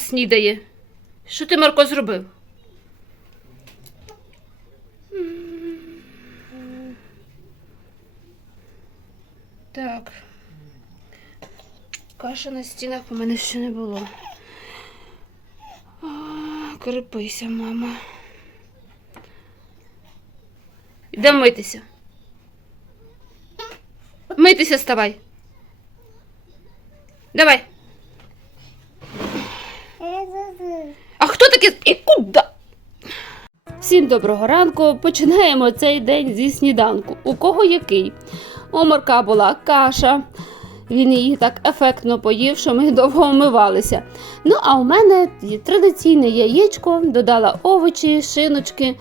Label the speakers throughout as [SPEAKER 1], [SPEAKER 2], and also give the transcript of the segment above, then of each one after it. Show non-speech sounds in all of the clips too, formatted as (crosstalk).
[SPEAKER 1] снідає. Що ти, Марко, зробив? Так. Каша на стінах у мене ще не було. Крепися, мама. Йдемо митися. Митися ставай. Давай. А хто таке і куди? Всім доброго ранку. Починаємо цей день зі сніданку. У кого який? У Марка була каша. Він її так ефектно поїв, що ми (laughs) довго вмивалися. Ну, а у мене традиційне яєчко, додала овочі, шиночки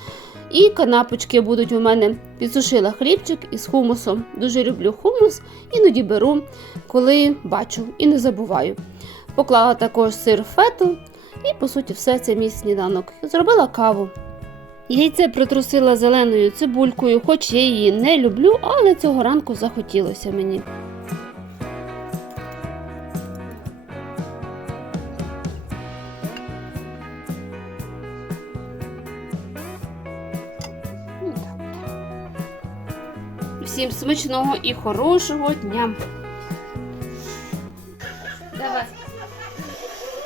[SPEAKER 1] і канапочки будуть у мене. Підсушила хлібчик із хумусом. Дуже люблю хумус, іноді беру, коли бачу і не забуваю. Поклала також сир фету і, по суті, все це мій сніданок. Зробила каву. Яйце притрусила зеленою цибулькою, хоч я її не люблю, але цього ранку захотілося мені. Всім смачного і хорошого дня. Давай.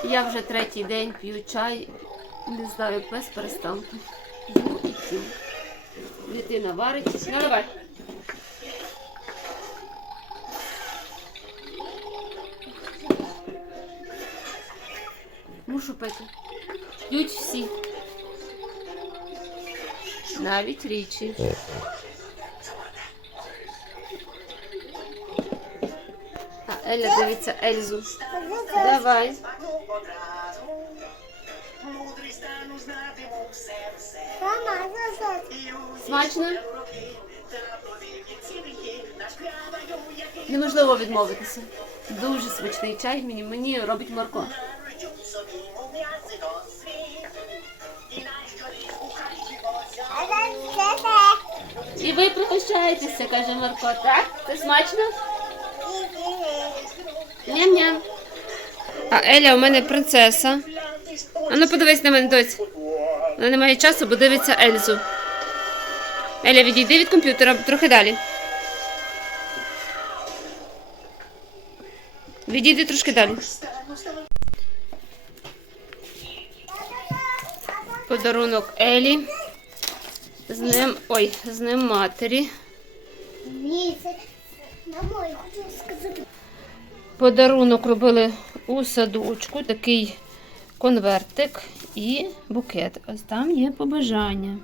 [SPEAKER 1] Я вже третій день п'ю чай, не знаю, без перестанку. П'ю і п'ю. Дитина варить. Наливай. Мушу пити. П'ють всі. Навіть річі. А Еля дивиться Ельзу. Давай. Смачно? Неможливо відмовитися. Дуже смачний чай мені, мені робить Марко. І ви пригощаєтеся, каже Марко, так? Це смачно? Ням-ням. А Еля у мене принцеса. А ну подивись на мене, доць. Вона не має часу, бо дивиться Ельзу. Еля, відійди від комп'ютера трохи далі. Відійди трошки далі. Подарунок Елі. З ним. Ой, з ним матері. Подарунок робили у садочку, такий конвертик і букет. Ось там є побажання.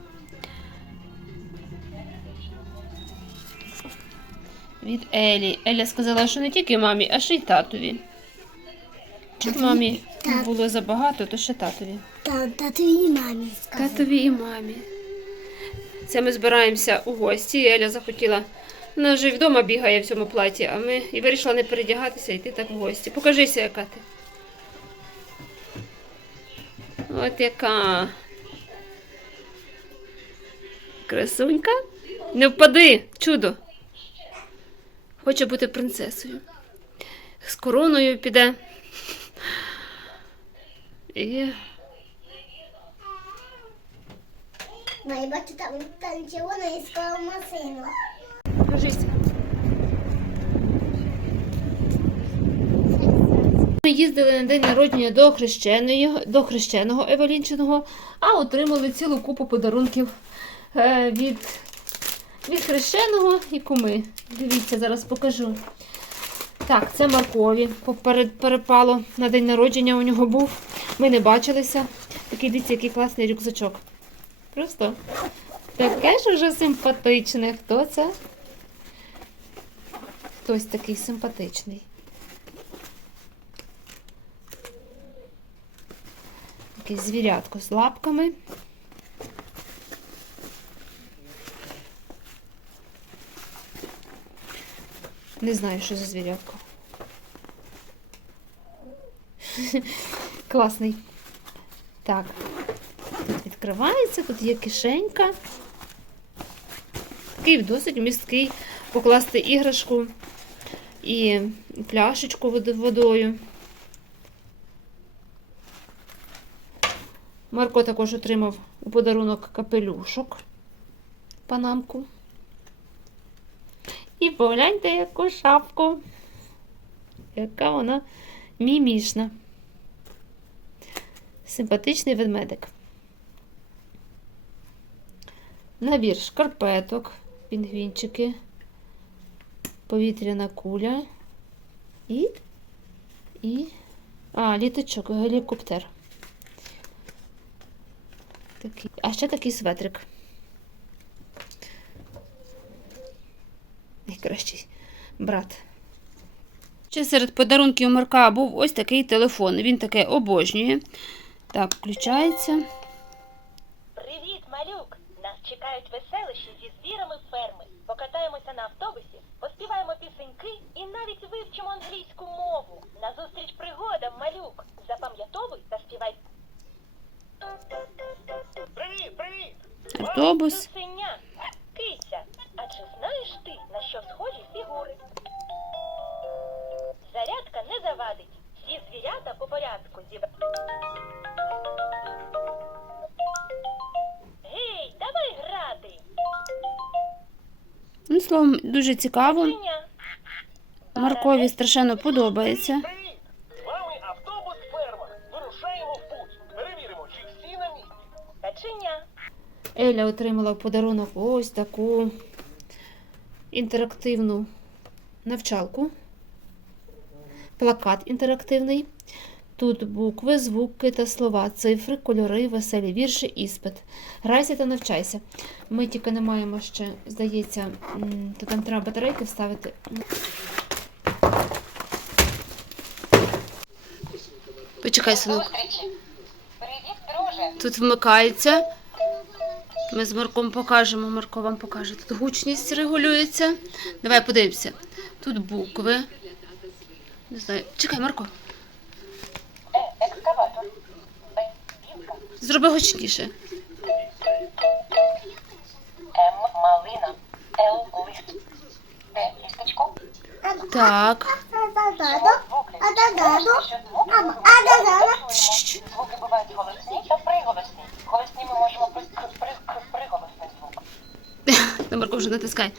[SPEAKER 1] Від Елі. Еля сказала, що не тільки мамі, а ще й татові. Щоб мамі
[SPEAKER 2] Так.
[SPEAKER 1] було забагато, то ще татові.
[SPEAKER 2] Та, татові мамі сказати.
[SPEAKER 1] Татові і мамі. Це ми збираємося у гості. Еля захотіла. Вона вже й вдома бігає в цьому платі, а ми і вирішила не передягатися, йти так в гості. Покажися, яка ти. От яка. Красунька. Не впади, чудо. Хоче бути принцесою. З короною піде. І
[SPEAKER 2] бачу, там, там червона і скоро.
[SPEAKER 1] Кажися. Ми їздили на день народження до хрещеної, до хрещеного Евелінчиного, а отримали цілу купу подарунків е, від, від хрещеного і куми. Дивіться, зараз покажу. Так, це Маркові. Поперед перепало на день народження у нього був. Ми не бачилися. Такий дивіться, який класний рюкзачок. Просто таке ж уже симпатичне. Хто це? Хтось такий симпатичний. Якесь звірятко з лапками. Не знаю, що за звірятко. Класний. Так. Тут відкривається, тут є кишенька. Такий досить місткий покласти іграшку і пляшечку водою. Марко також отримав у подарунок капелюшок, панамку. І погляньте, яку шапку. Яка вона мімішна. Симпатичний ведмедик. Набір шкарпеток, пінгвінчики, повітряна куля і. і. А, літачок, гелікоптер. Такий. А ще такий светрик. Найкращий брат. Ще серед подарунків Марка був ось такий телефон. Він таке обожнює. Так, включається.
[SPEAKER 3] Привіт, малюк! Нас чекають веселищі зі звірами ферми. Покатаємося на автобусі, поспіваємо пісеньки і навіть вивчимо англійську мову. Назустріч пригодам, малюк. Запам'ятовуй та співай.
[SPEAKER 4] Привіт, привіт!
[SPEAKER 1] Автобус.
[SPEAKER 3] Киця. А чи знаєш ти, на що схожі фігури? Зарядка не завадить. Всі звірята по порядку зіб... Гей, давай грати.
[SPEAKER 1] Ну, словом, дуже цікаво. Маркові страшенно подобається.
[SPEAKER 4] Привіт! З вами автобус ферма. Вирушаємо в путь. Перевіримо, чи всі на місці.
[SPEAKER 3] Каченя.
[SPEAKER 1] Еля отримала в подарунок ось таку інтерактивну навчалку. Плакат інтерактивний. Тут букви, звуки та слова, цифри, кольори, веселі вірші, іспит. Грайся та навчайся. Ми тільки не маємо ще, здається, то там треба батарейки вставити. Почекай, синок. Тут вмикається. Ми з Марком покажемо. Марко вам покаже. Тут гучність регулюється. Давай подивимося. Тут букви. Не знаю. Чекай, Марко.
[SPEAKER 3] Е, екскаватор.
[SPEAKER 1] Зроби гучніше.
[SPEAKER 3] М, малина. Л, лист.
[SPEAKER 1] Так.
[SPEAKER 3] Звуки. Бувають голосні та приголосні. Голосні ми можемо при, при, при, приголосний звук.
[SPEAKER 1] На Марко вже натискай.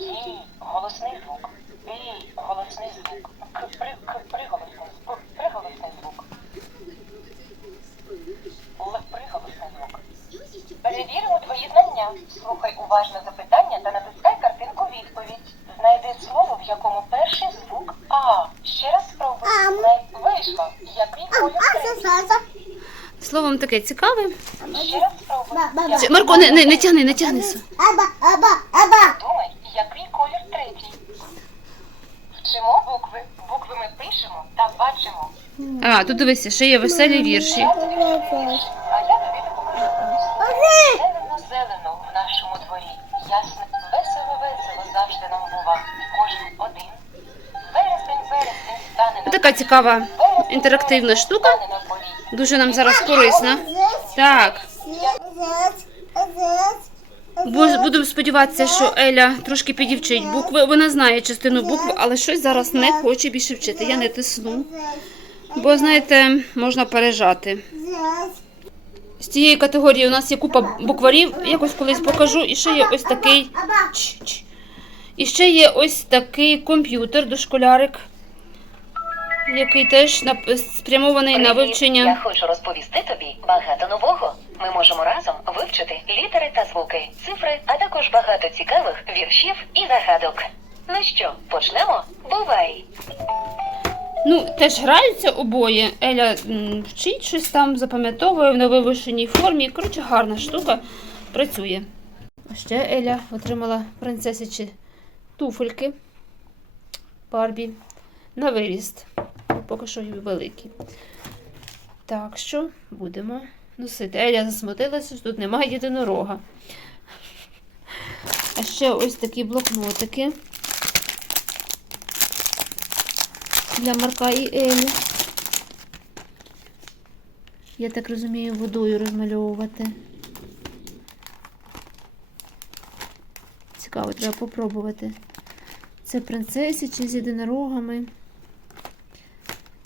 [SPEAKER 3] І, голосний звук. Приголосний звук. Приголосний звук. Перевіримо твої знання. Слухай уважно запитання та натискай картинку відповідь. Знайди слово, в якому перший звук А. Ще раз спробуй.
[SPEAKER 2] Ам.
[SPEAKER 3] Знай- Вийшло. Який колір третій?
[SPEAKER 1] Словом таке цікаве. Марко, не, не, не тягни, не тягни. су.
[SPEAKER 3] Думай, який колір третій. Вчимо букви. Букви ми пишемо та бачимо.
[SPEAKER 1] А, тут дивися, ще є веселі вірші.
[SPEAKER 3] Я тобі допоможу. А я тобі допоможу. Зелено, зелено в нашому дворі. Ясно, весело, весело завжди нам бува. Кожен один. Вересень, вересень стане на
[SPEAKER 1] Така цікава інтерактивна штука.
[SPEAKER 3] стане на.
[SPEAKER 1] Дуже нам зараз корисна. Так. Бу- Будемо сподіватися, що Еля трошки підівчить букви. Вона знає частину букв, але щось зараз не хоче більше вчити. Я не тисну. Бо, знаєте, можна пережати. З цієї категорії у нас є купа букварів, якось колись покажу. І ще є ось такий. І ще є ось такий комп'ютер дошколярик, який теж нап- спрямований на
[SPEAKER 5] Привіт.
[SPEAKER 1] вивчення.
[SPEAKER 5] Я хочу розповісти тобі багато нового. Ми можемо разом вивчити літери та звуки, цифри, а також багато цікавих віршів і загадок. Ну що, почнемо? Бувай!
[SPEAKER 1] Ну, теж граються обоє. Еля м, вчить щось там, запам'ятовує в невивишеній формі. Коротше, гарна штука працює. А ще Еля отримала принцесячі туфельки Барбі на виріст. Поки що великі. Так що будемо носити. Еля засмутилася, що тут немає єдинорога. А ще ось такі блокнотики. для Марка і Елі. Я так розумію, водою розмальовувати. Цікаво, треба попробувати. Це принцесі чи з єдинорогами,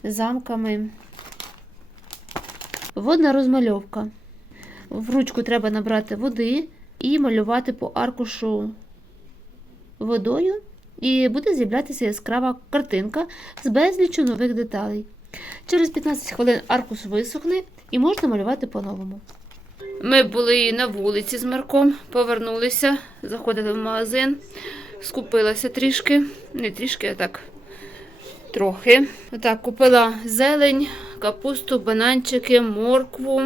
[SPEAKER 1] замками. Водна розмальовка. В ручку треба набрати води і малювати по аркушу водою. І буде з'являтися яскрава картинка з безліччю нових деталей. Через 15 хвилин аркуш висохне і можна малювати по-новому. Ми були на вулиці з Марком, повернулися, заходили в магазин, скупилася трішки, не трішки, а так трохи. Отак, купила зелень, капусту, бананчики, моркву.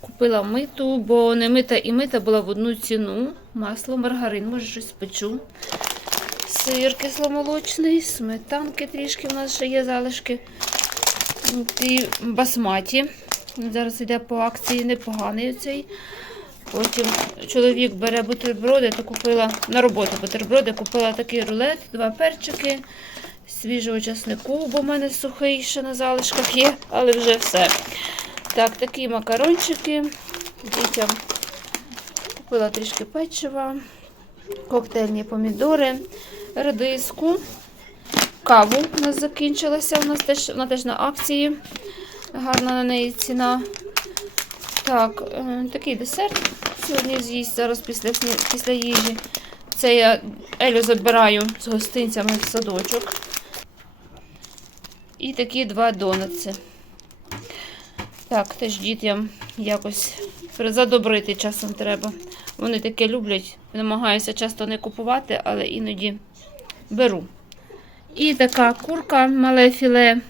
[SPEAKER 1] Купила миту, бо не мита і мита була в одну ціну. Масло, маргарин, може щось спечу. Сир кисломолочний, сметанки трішки в нас ще є залишки. І басматі. Зараз йде по акції непоганий оцей. Потім чоловік бере бутерброди, то купила на роботу бутерброди, купила такий рулет, два перчики, свіжого часнику, бо в мене сухий ще на залишках є, але вже все. Так, такі макарончики. Дітям купила трішки печива, коктейльні помідори, редиску. Каву у нас закінчилася. У нас теж, вона теж на акції. Гарна на неї ціна. Так, е, такий десерт сьогодні з'їсть зараз після, після їжі. Це я Елю забираю з гостинцями в садочок. І такі два донатси. Так, теж дітям якось задобрити часом треба. Вони таке люблять. Намагаюся часто не купувати, але іноді беру. І така курка, мале філе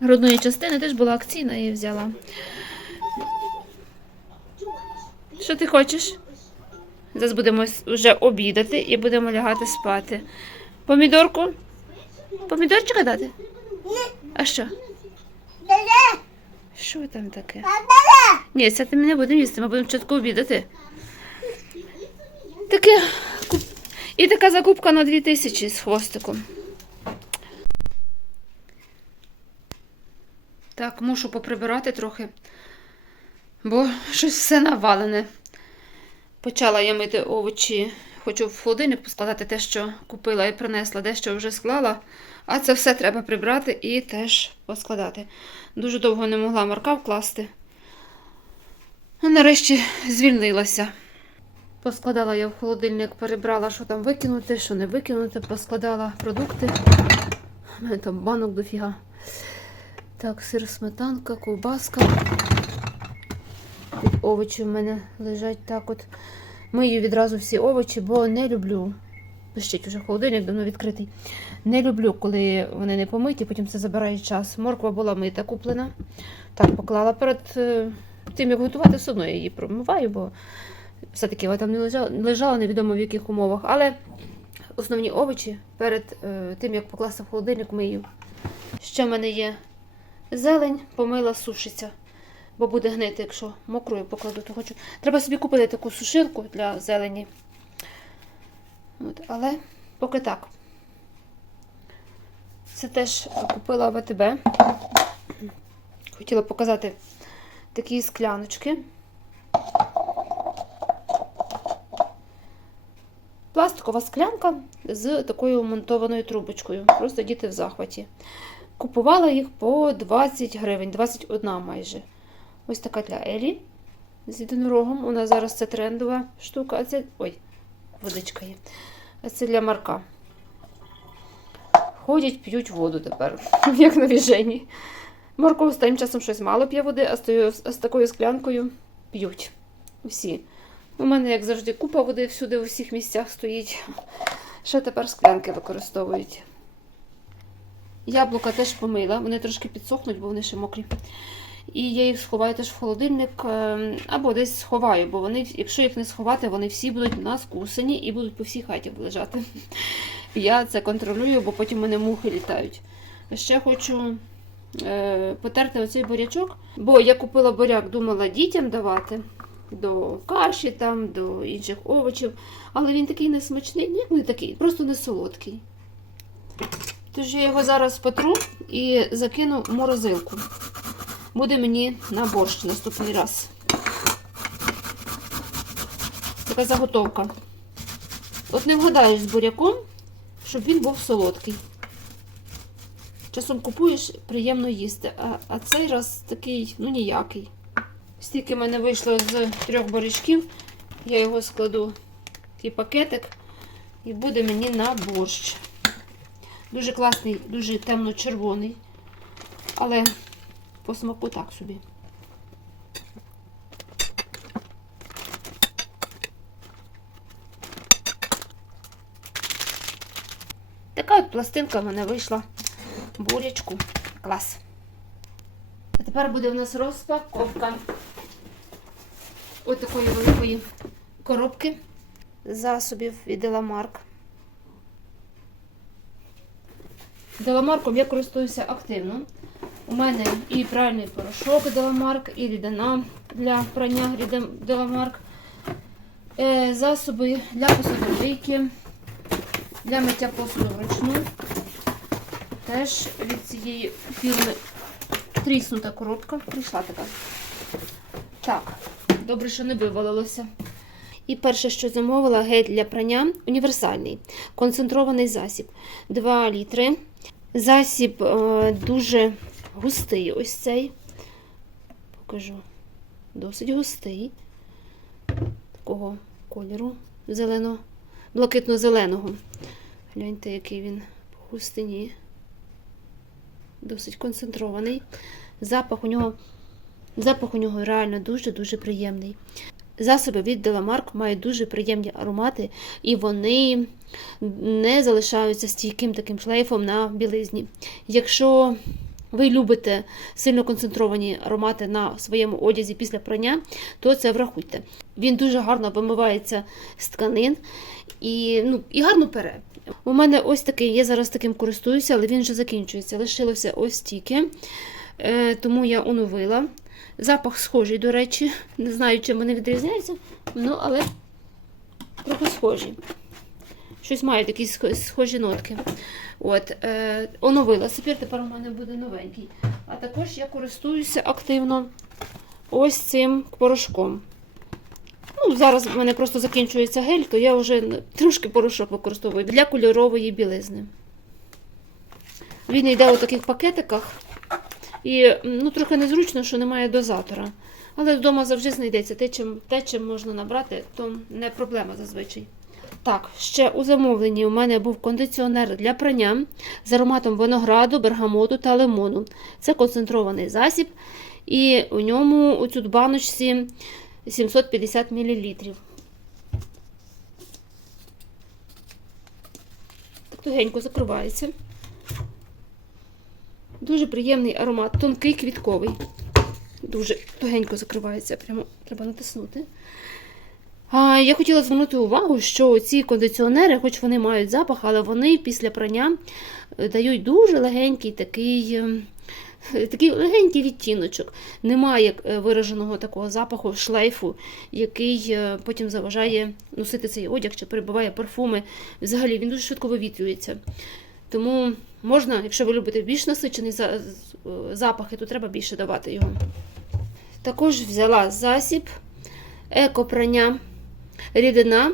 [SPEAKER 1] грудної частини, теж була акційна, я її взяла. Що ти хочеш? Зараз будемо вже обідати і будемо лягати спати. Помідорку? Помідорчика дати? А що? Що там таке? Ні, це ти не будемо їсти, ми будемо чітко обідати. Таке. І така закупка на 2000 з хвостиком. Так, мушу поприбирати трохи, бо щось все навалене. Почала я мити овочі. Хочу в холодильник поскладати те, що купила і принесла, дещо вже склала. А це все треба прибрати і теж поскладати. Дуже довго не могла марка вкласти. Нарешті звільнилася. Поскладала я в холодильник, перебрала, що там викинути, що не викинути, поскладала продукти. У мене там банок дофіга. Так, сир, сметанка, ковбаска. Тут овочі в мене лежать так от. Мию відразу всі овочі, бо не люблю. Пищить уже холодильник, давно відкритий. Не люблю, коли вони не помиті, потім це забирає час. Морква була мита куплена. Так, поклала перед е, тим, як готувати, все одно я її промиваю, бо все-таки вона там не лежала, лежала невідомо в яких умовах. Але основні овочі перед е, тим, як покласти в холодильник, мию. Ще в мене є зелень, помила, сушиться. Бо буде гнити, якщо мокрою покладу, то хочу. Треба собі купити таку сушилку для зелені. От, але поки так. Це теж купила в АТБ. Хотіла показати такі скляночки. Пластикова склянка з такою монтованою трубочкою. Просто діти в захваті. Купувала їх по 20 гривень, 21 майже. Ось така для Елі з єдинорогом. У нас зараз це трендова штука. А це. Ой, водичка є. А це для Марка. Ходять, п'ють воду тепер, (laughs) як на віжені. Марко останнім часом щось мало п'є води, а з, тою, з такою склянкою п'ють. Усі. У мене, як завжди, купа води всюди, у всіх місцях стоїть. Ще тепер склянки використовують. Яблука теж помила, вони трошки підсохнуть, бо вони ще мокрі. І я їх сховаю теж в холодильник е, або десь сховаю, бо вони, якщо їх не сховати, вони всі будуть наскусані і будуть по всій хаті лежати. Я це контролюю, бо потім мене мухи літають. Ще хочу е, потерти оцей бурячок, бо я купила буряк, думала дітям давати до каші, там, до інших овочів. Але він такий несмачний, ні, не такий, просто не солодкий. Тож я його зараз потру і закину в морозилку. Буде мені на борщ наступний раз. Така заготовка. От не вгадаєш з буряком, щоб він був солодкий. Часом купуєш, приємно їсти, а, а цей раз такий, ну ніякий. Стільки в мене вийшло з трьох борщів. Я його складу в такий пакетик і буде мені на борщ. Дуже класний, дуже темно-червоний, але по смаку так собі. Така от пластинка в мене вийшла. Бурячку. Клас. А тепер буде в нас розпаковка ось такої великої коробки засобів від Деламарк. Деламарком я користуюся активно. У мене і пральний порошок Деламарк, і рідина для прання Деламарк, е, засоби для посудомийки, для миття посуду вручну. Теж від цієї фірми тріснута коробка. Прийшла така. Так, добре, що не вивалилося. І перше, що замовила, гель для прання універсальний, концентрований засіб. 2 літри. Засіб е, дуже густий ось цей. Покажу. Досить густий. Такого кольору зелено, блакитно-зеленого. Гляньте, який він по густині. Досить концентрований. Запах у нього, запах у нього реально дуже-дуже приємний. Засоби від Деламарк мають дуже приємні аромати, і вони не залишаються стійким таким шлейфом на білизні. Якщо ви любите сильно концентровані аромати на своєму одязі після прання, то це врахуйте. Він дуже гарно вимивається з тканин і, ну, і гарно пере. У мене ось такий, я зараз таким користуюся, але він вже закінчується. Лишилося ось стільки, е, тому я оновила. Запах схожий, до речі. Не знаю, чим вони відрізняються, ну, але трохи схожі. Щось мають якісь схожі нотки. От, е, оновила. Тепер тепер у мене буде новенький. А також я користуюся активно ось цим порошком. Ну, зараз в мене просто закінчується гель, то я вже трошки порошок використовую для кольорової білизни. Він йде у таких пакетиках. І ну, трохи незручно, що немає дозатора. Але вдома завжди знайдеться те, чим, те, чим можна набрати, то не проблема зазвичай. Так, ще у замовленні у мене був кондиціонер для прання з ароматом винограду, бергамоту та лимону. Це концентрований засіб, і у ньому у цю баночці 750 мл. Так тугенько закривається. Дуже приємний аромат, тонкий квітковий. Дуже тугенько закривається, прямо треба натиснути. Я хотіла звернути увагу, що ці кондиціонери, хоч вони мають запах, але вони після прання е, дають дуже легенький такий, ем, такий легенький відтіночок. Немає е, вираженого такого запаху шлейфу, який е, потім заважає носити цей одяг чи перебиває парфуми. Взагалі він дуже швидко вивітрюється. Тому можна, якщо ви любите більш насичений е, запахи, то треба більше давати його. Також взяла засіб екопрання, рідина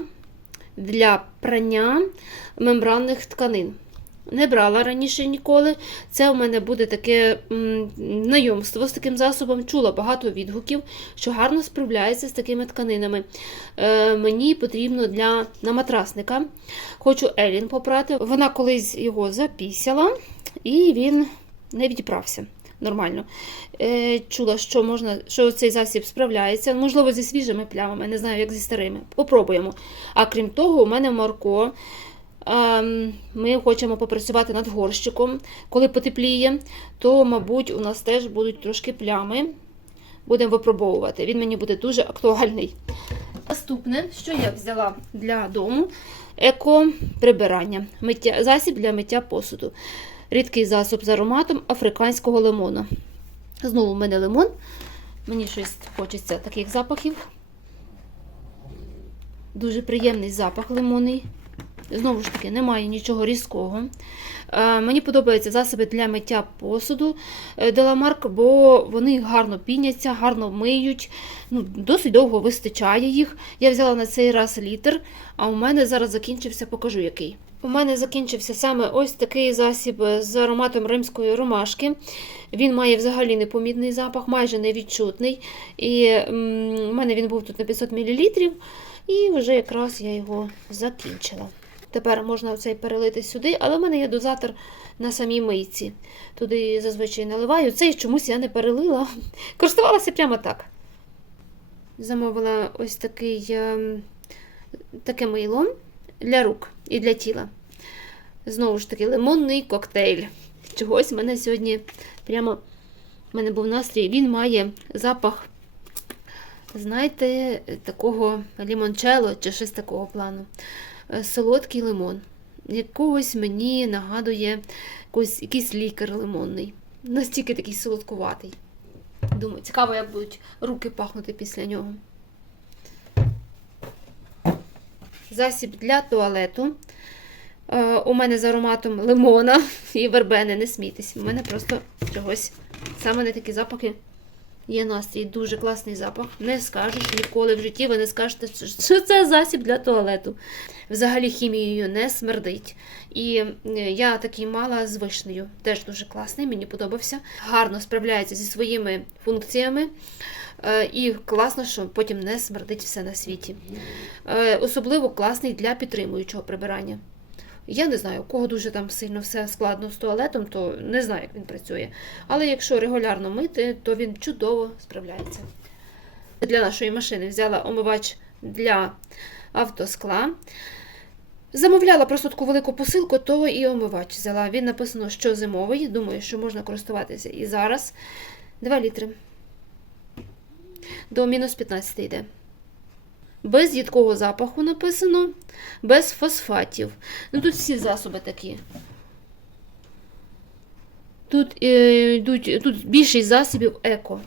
[SPEAKER 1] для прання мембранних тканин. Не брала раніше ніколи. Це у мене буде таке знайомство з таким засобом. Чула багато відгуків, що гарно справляється з такими тканинами. Е, мені потрібно для на матрасника. Хочу Елін попрати. Вона колись його запісяла, і він не відібрався. Нормально. Е, чула, що можна, що цей засіб справляється. Можливо, зі свіжими плямами, не знаю, як зі старими. Попробуємо. А крім того, у мене Марко. ем, Ми хочемо попрацювати над горщиком. Коли потепліє, то, мабуть, у нас теж будуть трошки плями. Будемо випробовувати. Він мені буде дуже актуальний. Наступне, що я взяла для дому, еко-прибирання. Засіб для миття посуду. Рідкий засоб з ароматом африканського лимона. Знову в мене лимон. Мені щось хочеться таких запахів. Дуже приємний запах лимонний. Знову ж таки, немає нічого різкого. Е, Мені подобаються засоби для миття посуду е, Деламарк, бо вони гарно піняться, гарно миють, ну, досить довго вистачає їх. Я взяла на цей раз літр, а у мене зараз закінчився, покажу який. У мене закінчився саме ось такий засіб з ароматом римської ромашки. Він має взагалі непомітний запах, майже невідчутний. І у мене він був тут на 500 мл, і вже якраз я його закінчила. Тепер можна цей перелити сюди, але в мене є дозатор на самій мийці. Туди зазвичай наливаю. Цей чомусь я не перелила. (laughs) Користувалася прямо так. Замовила ось такий, ем, таке мило для рук і для тіла. Знову ж таки, лимонний коктейль. Чогось в мене сьогодні прямо в мене був настрій. Він має запах, знаєте, такого лімончело чи щось такого плану. Е, Солодкий лимон. Якогось мені нагадує якийсь, якийсь лікар лимонний. Настільки такий солодкуватий. Думаю, цікаво, як будуть руки пахнути після нього. Засіб для туалету. Е, у мене з ароматом лимона і вербени, не смійтесь. У мене просто чогось саме на такі запахи є настрій. Дуже класний запах. Не скажеш ніколи в житті, ви не скажете, що це засіб для туалету. Взагалі хімією не смердить. І е, я такий мала з вишнею. Теж дуже класний, мені подобався. Гарно справляється зі своїми функціями. Е, І класно, що потім не смердить все на світі. Особливо класний для підтримуючого прибирання. Я не знаю, у кого дуже там сильно все складно з туалетом, то не знаю, як він працює. Але якщо регулярно мити, то він чудово справляється. Для нашої машини взяла омивач для автоскла. Замовляла просто таку велику посилку, то і омивач взяла. Він написано, що зимовий. Думаю, що можна користуватися і зараз. 2 літри. До мінус 15 йде. Без їдкого запаху написано, без фосфатів. Ну тут всі засоби такі. Тут, е, йдуть, тут більшість засобів еко.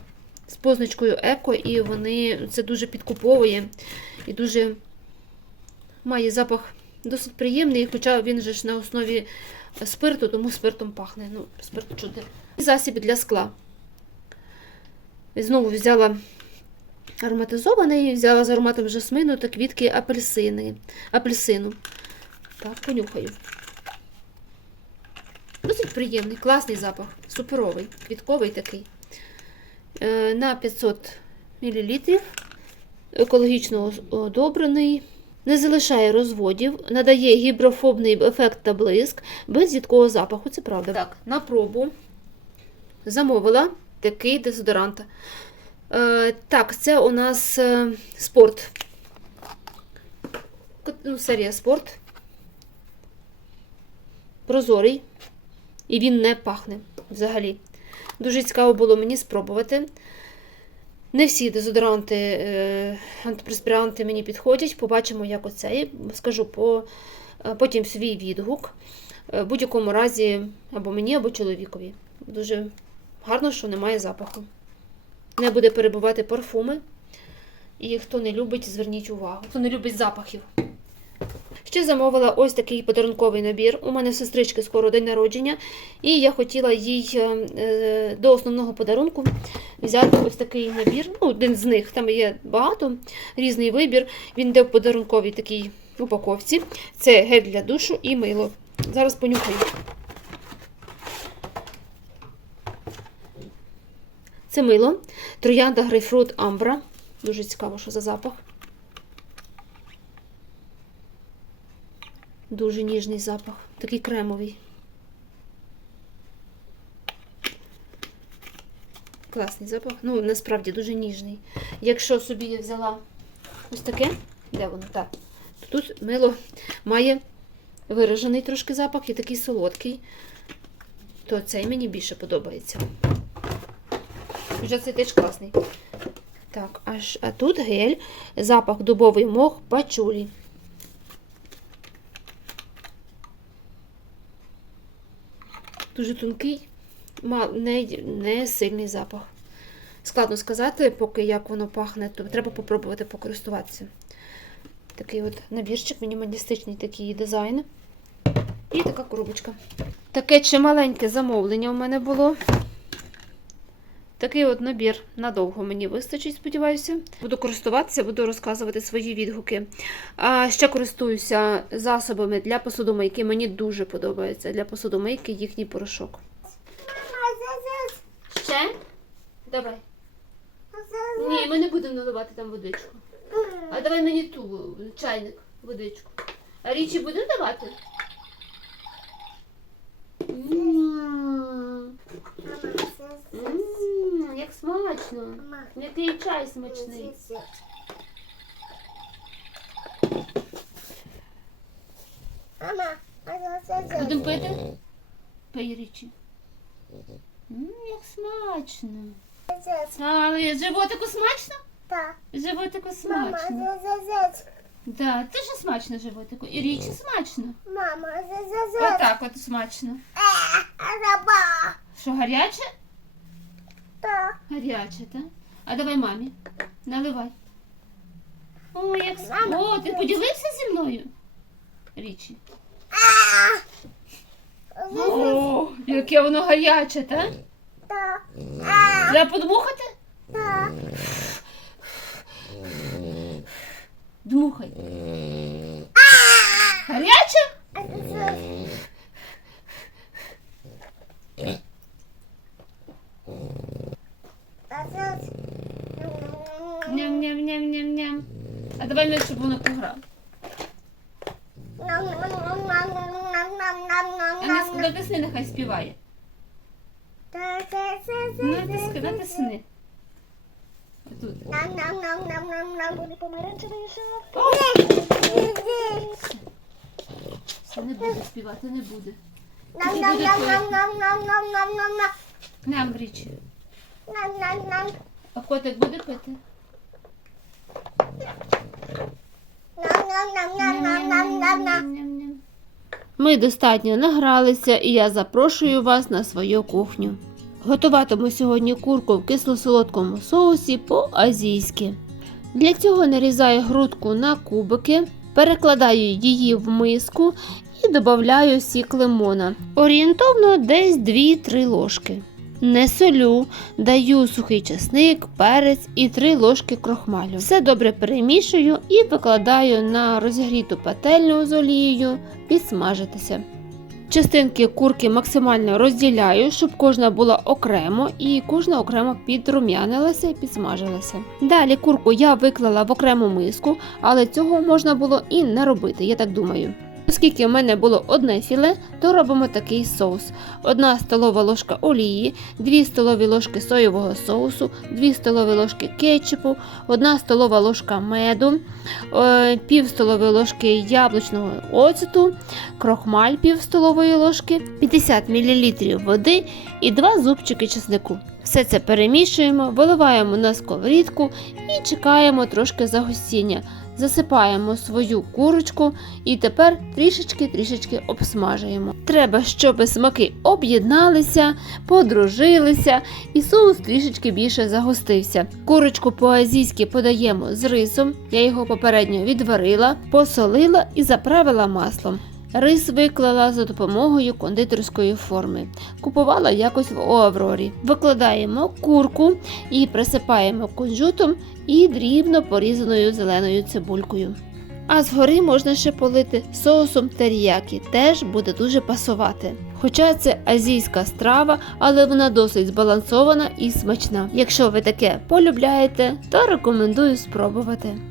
[SPEAKER 1] З позначкою еко, і вони це дуже підкуповує і дуже має запах досить приємний, хоча він же ж на основі спирту, тому спиртом пахне. Ну, спирт чути. Засіб для скла. Знову взяла ароматизований, взяла з ароматом жасмину та квітки апельсини. апельсину. Так, понюхаю. Досить приємний, класний запах, суперовий, квітковий такий. Е, на 500 мл. Екологічно одобрений. Не залишає розводів, надає гіброфобний ефект та блиск без їдкого запаху, це правда. Так, на пробу замовила такий дезодорант. Е, так, це у нас е, спорт. Ну, серія спорт. Прозорий. І він не пахне взагалі. Дуже цікаво було мені спробувати. Не всі дезодоранти, е, антипреспіранти мені підходять. Побачимо, як оцей. Скажу по, потім свій відгук. В будь-якому разі або мені, або чоловікові. Дуже гарно, що немає запаху. Не буде перебувати парфуми. І хто не любить, зверніть увагу. Хто не любить запахів. Ще замовила ось такий подарунковий набір. У мене сестрички скоро день народження, і я хотіла їй е, е, до основного подарунку взяти ось такий набір. Ну, один з них, там є багато, різний вибір. Він йде в подарунковій такій упаковці. Це гель для душу і мило. Зараз понюхаю. Це мило. Троянда грейпфрут амбра. Дуже цікаво, що за запах. Дуже ніжний запах, такий кремовий. Класний запах. Ну, насправді дуже ніжний. Якщо собі я взяла ось таке, де воно? Так. То тут мило має виражений трошки запах і такий солодкий, то цей мені більше подобається. Хоча цей теж класний. Так, аж, а тут гель, запах дубовий мох, пачулі. Дуже тонкий, не, не сильний запах. Складно сказати, поки як воно пахне, то треба попробувати покористуватися. Такий от набірчик, мінімалістичний такий дизайн. І така коробочка. Таке чималеньке замовлення у мене було. Такий от набір надовго мені вистачить, сподіваюся. Буду користуватися, буду розказувати свої відгуки. А ще користуюся засобами для посудомийки. Мені дуже подобається для посудомийки їхній порошок. Ще? Давай. Ні, ми не будемо наливати там водичку. А давай мені ту чайник, водичку. А річі будемо давати? М, м, Як смачно. Який чай смачний.
[SPEAKER 2] Мама, а це.
[SPEAKER 1] Будемо пити? Пий річі. М, Як смачно. Але животику смачно?
[SPEAKER 2] так.
[SPEAKER 1] Животику смачно.
[SPEAKER 2] це.
[SPEAKER 1] Так, теж смачно животику. І річі смачно.
[SPEAKER 2] Мама.
[SPEAKER 1] Отак от смачно. Що, гаряче?
[SPEAKER 2] Так.
[SPEAKER 1] Гаряче, так? А давай мамі. Наливай. О, як с-
[SPEAKER 2] Мама,
[SPEAKER 1] О, ти поділився зі мною? Річі. О, яке воно гаряче, так?
[SPEAKER 2] так.
[SPEAKER 1] Треба подмухати?
[SPEAKER 2] Так.
[SPEAKER 1] Дмухай. Гаряче?
[SPEAKER 2] А це А це
[SPEAKER 1] Ням-ням-ням-ням-ням. А давай ми, щоб воно пограв. А нас натисни, нехай співає. Отут.
[SPEAKER 3] Буде помаранчевий шок.
[SPEAKER 1] Все, не буде співати, не буде. Ням, річі. А котик буде пити? Ми достатньо награлися, і я запрошую вас на свою кухню. Готуватиму сьогодні курку в кисло-солодкому соусі по-азійськи. Для цього нарізаю грудку на кубики, перекладаю її в миску і додаю сік лимона. Орієнтовно десь 2-3 ложки. Не солю, даю сухий чесник, перець і 3 ложки крохмалю. Все добре перемішую і викладаю на розігріту пательню з олією підсмажитися. Частинки курки максимально розділяю, щоб кожна була окремо і кожна окремо підрум'янилася і підсмажилася. Далі курку я виклала в окрему миску, але цього можна було і не робити, я так думаю. Оскільки в мене було одне філе, то робимо такий соус: 1 столова ложка олії, 2 столові ложки соєвого соусу, 2 столові ложки кетчупу, 1 столова ложка меду, е, пів столової ложки яблучного оцету, крохмаль пів столової ложки, 50 мл води і 2 зубчики чеснику. Все це перемішуємо, виливаємо на сковорідку і чекаємо трошки загустіння. Засипаємо свою курочку і тепер трішечки-трішечки обсмажуємо. Треба, щоб смаки об'єдналися, подружилися і соус трішечки більше загустився. Курочку по-азійськи подаємо з рисом, я його попередньо відварила, посолила і заправила маслом. Рис виклала за допомогою кондитерської форми. Купувала якось в Аврорі. Викладаємо курку і присипаємо кунжутом і дрібно порізаною зеленою цибулькою. А згори можна ще полити соусом теріякі, теж буде дуже пасувати. Хоча це азійська страва, але вона досить збалансована і смачна. Якщо ви таке полюбляєте, то рекомендую спробувати.